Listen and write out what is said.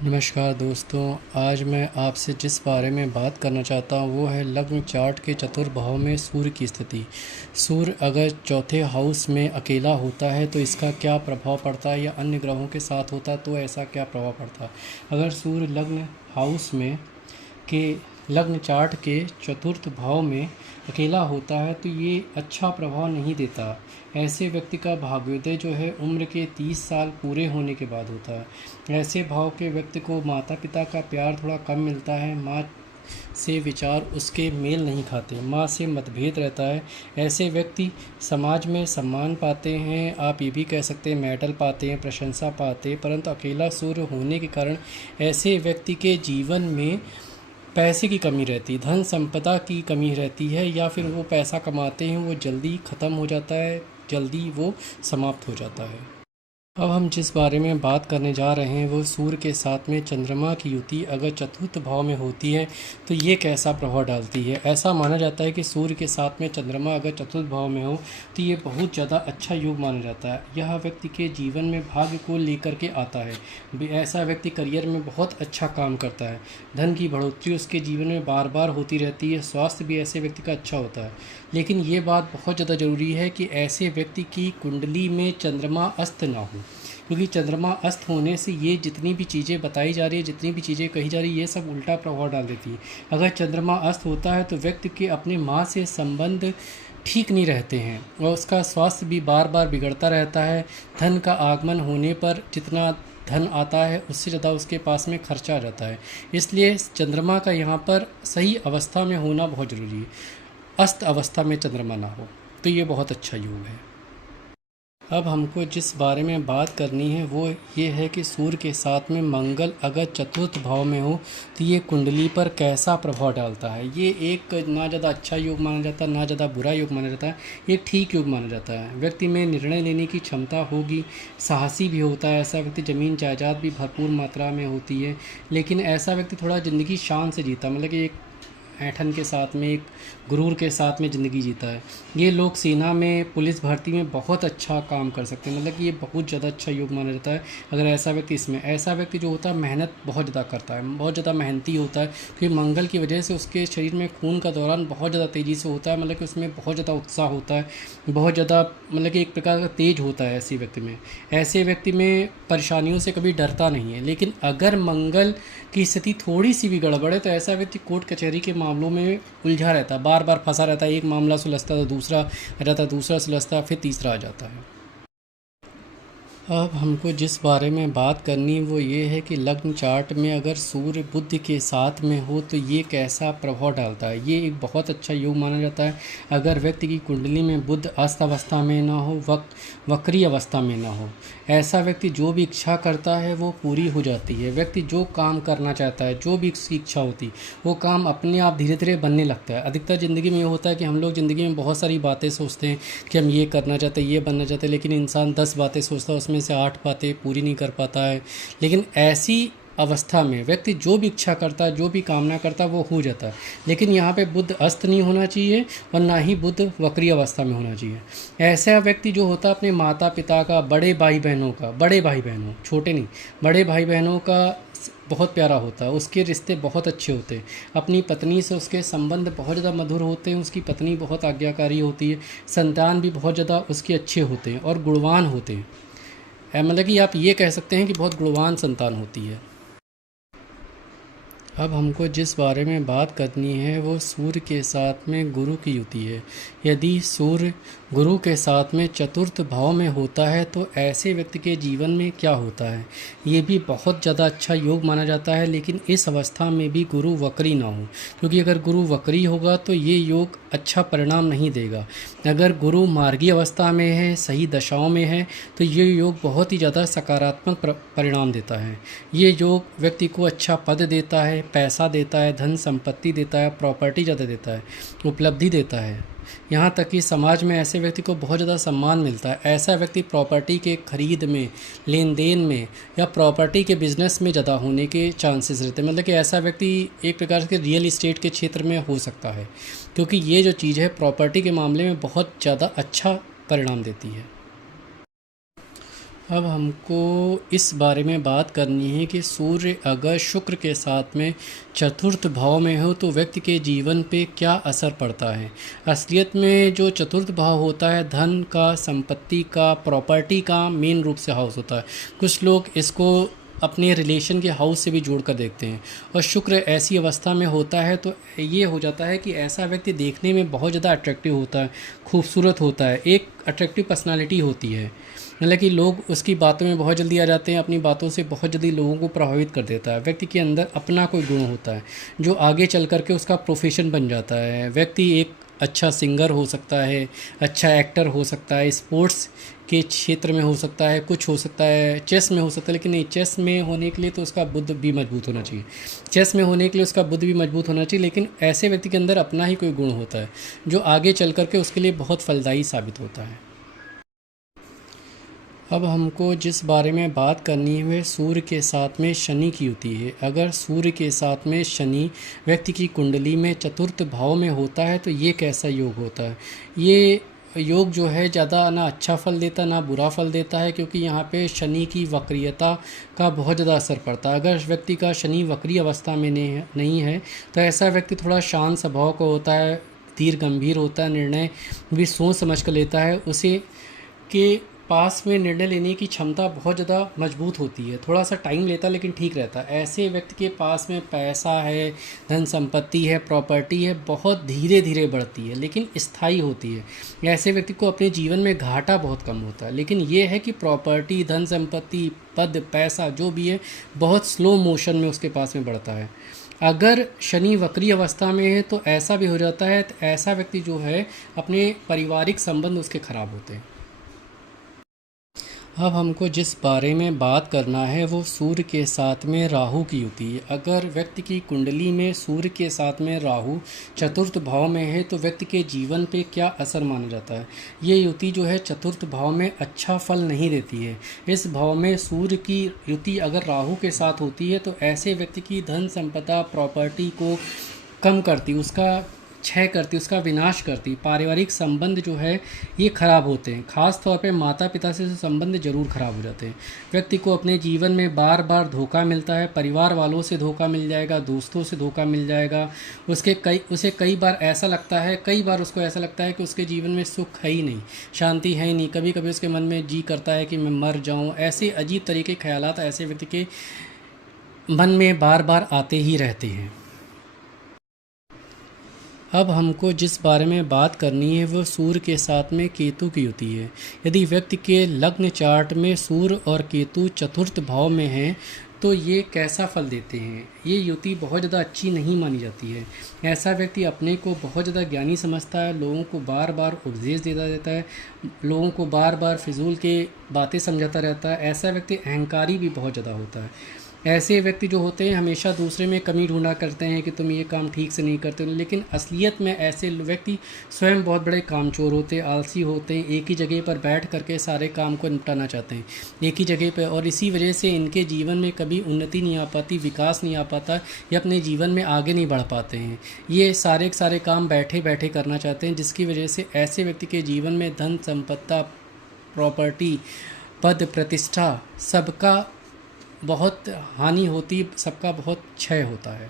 नमस्कार दोस्तों। आज मैं आपसे जिस बारे में बात करना चाहता हूँ वो है लग्न चार्ट के चतुर्भाव में सूर्य की स्थिति। सूर्य अगर चौथे हाउस में अकेला होता है तो इसका क्या प्रभाव पड़ता है, या अन्य ग्रहों के साथ होता है तो ऐसा क्या प्रभाव पड़ता है। अगर सूर्य लग्न हाउस में के लग्न चार्ट के चतुर्थ भाव में अकेला होता है तो ये अच्छा प्रभाव नहीं देता। ऐसे व्यक्ति का भाग्योदय जो है उम्र के 30 साल पूरे होने के बाद होता है। ऐसे भाव के व्यक्ति को माता पिता का प्यार थोड़ा कम मिलता है, माँ से विचार उसके मेल नहीं खाते, माँ से मतभेद रहता है। ऐसे व्यक्ति समाज में सम्मान पाते हैं, आप ये भी कह सकते हैं मेडल पाते हैं, प्रशंसा पाते हैं, परंतु अकेला सूर्य होने के कारण ऐसे व्यक्ति के जीवन में पैसे की कमी रहती है, धन संपदा की कमी रहती है, या फिर वो पैसा कमाते हैं वो जल्दी ख़त्म हो जाता है, जल्दी वो समाप्त हो जाता है। अब हम जिस बारे में बात करने जा रहे हैं वो सूर्य के साथ में चंद्रमा की युति अगर चतुर्थ भाव में होती है तो ये कैसा प्रभाव डालती है। ऐसा माना जाता है कि सूर्य के साथ में चंद्रमा अगर चतुर्थ भाव में हो तो ये बहुत ज़्यादा अच्छा योग माना जाता है। यह व्यक्ति के जीवन में भाग्य को लेकर के आता है। ऐसा व्यक्ति करियर में बहुत अच्छा काम करता है, धन की बढ़ोतरी उसके जीवन में बार बार होती रहती है, स्वास्थ्य भी ऐसे व्यक्ति का अच्छा होता है। लेकिन ये बात बहुत ज़्यादा ज़रूरी है कि ऐसे व्यक्ति की कुंडली में चंद्रमा अस्त ना हो, क्योंकि चंद्रमा अस्त होने से ये जितनी भी चीज़ें बताई जा रही है, जितनी भी चीज़ें कही जा रही है, ये सब उल्टा प्रभाव डाल देती है। अगर चंद्रमा अस्त होता है तो व्यक्ति के अपने माँ से संबंध ठीक नहीं रहते हैं और उसका स्वास्थ्य भी बार बार बिगड़ता रहता है। धन का आगमन होने पर जितना धन आता है उससे ज़्यादा उसके पास में खर्चा आ जाता है। इसलिए चंद्रमा का यहाँ पर सही अवस्था में होना बहुत ज़रूरी है। अस्त अवस्था में चंद्रमा ना हो तो ये बहुत अच्छा योग है। अब हमको जिस बारे में बात करनी है वो ये है कि सूर्य के साथ में मंगल अगर चतुर्थ भाव में हो तो ये कुंडली पर कैसा प्रभाव डालता है। ये एक ना ज़्यादा अच्छा योग माना जाता है, ना ज़्यादा बुरा योग माना जाता है, ये ठीक योग माना जाता है। व्यक्ति में निर्णय लेने की क्षमता होगी, साहसी भी होता है। ऐसा व्यक्ति ज़मीन जायदाद भी भरपूर मात्रा में होती है। लेकिन ऐसा व्यक्ति थोड़ा ज़िंदगी शान से जीता, मतलब कि एक ऐंठन के साथ में, एक गुरूर के साथ में ज़िंदगी जीता है। ये लोग सेना में, पुलिस भर्ती में बहुत अच्छा काम कर सकते हैं, मतलब कि ये बहुत ज़्यादा अच्छा योग माना जाता है अगर ऐसा व्यक्ति इसमें। ऐसा व्यक्ति जो होता है मेहनत बहुत ज़्यादा करता है, बहुत ज़्यादा मेहनती होता है, क्योंकि मंगल की वजह से उसके शरीर में खून का दौरान बहुत ज़्यादा तेज़ी से होता है, मतलब कि उसमें बहुत ज़्यादा उत्साह होता है, बहुत ज़्यादा मतलब कि एक प्रकार का तेज होता है ऐसे व्यक्ति में। ऐसे व्यक्ति में परेशानियों से कभी डरता नहीं है। लेकिन अगर मंगल की स्थिति थोड़ी सी भी गड़बड़ है तो ऐसा व्यक्ति कोर्ट कचहरी के मामलों में उलझा रहता है, बार बार फंसा रहता है। एक मामला सुलझता तो दूसरा आ जाता, दूसरा सुलझता फिर तीसरा आ जाता है। अब हमको जिस बारे में बात करनी वो ये है कि लग्न चार्ट में अगर सूर्य बुध के साथ में हो तो ये कैसा प्रभाव डालता है। ये एक बहुत अच्छा योग माना जाता है। अगर व्यक्ति की कुंडली में बुध अस्त अवस्था में ना हो, वक्री अवस्था में ना हो, ऐसा व्यक्ति जो भी इच्छा करता है वो पूरी हो जाती है। व्यक्ति जो काम करना चाहता है, जो भी उसकी इच्छा होती है, वो काम अपने आप धीरे धीरे बनने लगता है। अधिकतर ज़िंदगी में ये होता है कि हम लोग ज़िंदगी में बहुत सारी बातें सोचते हैं कि हम ये करना चाहते हैं, ये बनना चाहते हैं, लेकिन इंसान 10 बातें सोचता है, उसमें से 8 बातें पूरी नहीं कर पाता है। लेकिन ऐसी अवस्था में व्यक्ति जो भी इच्छा करता है, जो भी कामना करता है वो हो जाता है। लेकिन यहाँ पे बुध अस्त नहीं होना चाहिए और ना ही बुध वक्री अवस्था में होना चाहिए। ऐसा व्यक्ति जो होता है अपने माता पिता का, बड़े भाई बहनों का, बड़े भाई बहनों, छोटे नहीं, बड़े भाई बहनों का बहुत प्यारा होता है। उसके रिश्ते बहुत अच्छे होते हैं। अपनी पत्नी से उसके संबंध बहुत ज़्यादा मधुर होते हैं। उसकी पत्नी बहुत आज्ञाकारी होती है। संतान भी बहुत ज़्यादा उसके अच्छे होते हैं और गुणवान होते हैं। मतलब कि आप ये कह सकते हैं कि बहुत गुणवान संतान होती है। अब हमको जिस बारे में बात करनी है वो सूर्य के साथ में गुरु की युति है। यदि सूर्य गुरु के साथ में चतुर्थ भाव में होता है तो ऐसे व्यक्ति के जीवन में क्या होता है, ये भी बहुत ज़्यादा अच्छा योग माना जाता है। लेकिन इस अवस्था में भी गुरु वक्री ना हो, क्योंकि अगर गुरु वक्री होगा तो ये योग अच्छा परिणाम नहीं देगा। अगर गुरु मार्गी अवस्था में है, सही दशाओं में है, तो ये योग बहुत ही ज़्यादा सकारात्मक परिणाम देता है। ये योग व्यक्ति को अच्छा पद देता है, पैसा देता है, धन संपत्ति देता है, प्रॉपर्टी ज़्यादा देता है, उपलब्धि देता है। यहाँ तक कि समाज में ऐसे व्यक्ति को बहुत ज़्यादा सम्मान मिलता है। ऐसा व्यक्ति प्रॉपर्टी के खरीद में, लेन देन में या प्रॉपर्टी के बिजनेस में ज़्यादा होने के चांसेस रहते हैं। मतलब कि ऐसा व्यक्ति एक प्रकार से रियल इस्टेट के क्षेत्र में हो सकता है, क्योंकि ये जो चीज़ है प्रॉपर्टी के मामले में बहुत ज़्यादा अच्छा परिणाम देती है। अब हमको इस बारे में बात करनी है कि सूर्य अगर शुक्र के साथ में चतुर्थ भाव में हो तो व्यक्ति के जीवन पे क्या असर पड़ता है। असलियत में जो चतुर्थ भाव होता है धन का, संपत्ति का, प्रॉपर्टी का मेन रूप से हाउस होता है। कुछ लोग इसको अपने रिलेशन के हाउस से भी जोड़ कर देखते हैं, और शुक्र ऐसी अवस्था में होता है तो ये हो जाता है कि ऐसा व्यक्ति देखने में बहुत ज़्यादा अट्रैक्टिव होता है, खूबसूरत होता है, एक अट्रैक्टिव पर्सनालिटी होती है। मतलब कि लोग उसकी बातों में बहुत जल्दी आ जाते हैं, अपनी बातों से बहुत जल्दी लोगों को प्रभावित कर देता है। व्यक्ति के अंदर अपना कोई गुण होता है जो आगे चल कर के उसका प्रोफेशन बन जाता है। व्यक्ति एक अच्छा सिंगर हो सकता है, अच्छा एक्टर हो सकता है, स्पोर्ट्स के क्षेत्र में हो सकता है, कुछ हो सकता है, चेस में हो सकता है। लेकिन नहीं, चेस में होने के लिए तो उसका बुद्ध भी मजबूत होना चाहिए, चेस में होने के लिए उसका बुद्ध भी मजबूत होना चाहिए। लेकिन ऐसे व्यक्ति के अंदर अपना ही कोई गुण होता है जो आगे चल कर के उसके लिए बहुत फलदायी साबित होता है। अब हमको जिस बारे में बात करनी है वह सूर्य के साथ में शनि की होती है। अगर सूर्य के साथ में शनि व्यक्ति की कुंडली में चतुर्थ भाव में होता है तो ये कैसा योग होता है। ये योग जो है ज़्यादा ना अच्छा फल देता ना बुरा फल देता है, क्योंकि यहाँ पे शनि की वक्रियता का बहुत ज़्यादा असर पड़ता है। अगर व्यक्ति का शनि वक्री अवस्था में नहीं है तो ऐसा व्यक्ति थोड़ा शांत स्वभाव का होता है, धीर गंभीर होता है, निर्णय भी सोच समझ कर लेता है। उसे के पास में निर्णय लेने की क्षमता बहुत ज़्यादा मजबूत होती है, थोड़ा सा टाइम लेता है लेकिन ठीक रहता है। ऐसे व्यक्ति के पास में पैसा है, धन संपत्ति है, प्रॉपर्टी है, बहुत धीरे धीरे बढ़ती है लेकिन स्थायी होती है। ऐसे व्यक्ति को अपने जीवन में घाटा बहुत कम होता है। लेकिन ये है कि प्रॉपर्टी, धन संपत्ति, पद, पैसा जो भी है बहुत स्लो मोशन में उसके पास में बढ़ता है। अगर शनि वक्री अवस्था में है तो ऐसा भी हो जाता है, तो ऐसा व्यक्ति जो है अपने पारिवारिक संबंध उसके खराब होते हैं। अब हमको जिस बारे में बात करना है वो सूर्य के साथ में राहु की होती है। अगर व्यक्ति की कुंडली में सूर्य के साथ में राहु चतुर्थ भाव में है तो व्यक्ति के जीवन पे क्या असर माना जाता है। ये युति जो है चतुर्थ भाव में अच्छा फल नहीं देती है। इस भाव में सूर्य की युति अगर राहु के साथ होती है तो ऐसे व्यक्ति की धन संपदा, प्रॉपर्टी को कम करती, उसका क्षय करती, उसका विनाश करती। पारिवारिक संबंध जो है ये खराब होते हैं, ख़ास तौर पे माता पिता से संबंध जरूर खराब हो जाते हैं। व्यक्ति को अपने जीवन में बार बार धोखा मिलता है, परिवार वालों से धोखा मिल जाएगा, दोस्तों से धोखा मिल जाएगा। उसे कई बार ऐसा लगता है, कई बार उसको ऐसा लगता है कि उसके जीवन में सुख है ही नहीं, शांति है ही नहीं। कभी कभी उसके मन में जी करता है कि मैं मर जाऊँ। ऐसे अजीब तरीके के ख्यालात ऐसे व्यक्ति के मन में बार बार आते ही रहते हैं। अब हमको जिस बारे में बात करनी है वो सूर्य के साथ में केतु की होती है। यदि व्यक्ति के लग्न चार्ट में सूर्य और केतु चतुर्थ भाव में हैं तो ये कैसा फल देते हैं। ये युति बहुत ज़्यादा अच्छी नहीं मानी जाती है। ऐसा व्यक्ति अपने को बहुत ज़्यादा ज्ञानी समझता है, लोगों को बार बार उपदेश देता रहता है, लोगों को बार बार फिजूल के बातें समझाता रहता है। ऐसा व्यक्ति अहंकारी भी बहुत ज़्यादा होता है। ऐसे व्यक्ति जो होते हैं हमेशा दूसरे में कमी ढूंढा करते हैं कि तुम ये काम ठीक से नहीं करते हो, लेकिन असलियत में ऐसे व्यक्ति स्वयं बहुत बड़े कामचोर होते हैं, आलसी होते हैं, एक ही जगह पर बैठ करके सारे काम को निपटाना चाहते हैं एक ही जगह पर, और इसी वजह से इनके जीवन में कभी उन्नति नहीं आ पाती, विकास नहीं आ पाता, या अपने जीवन में आगे नहीं बढ़ पाते हैं। ये सारे काम बैठे बैठे करना चाहते हैं, जिसकी वजह से ऐसे व्यक्ति के जीवन में धन संपत्ति, प्रॉपर्टी, पद, प्रतिष्ठा सबका बहुत हानि होती, सबका बहुत क्षय होता है।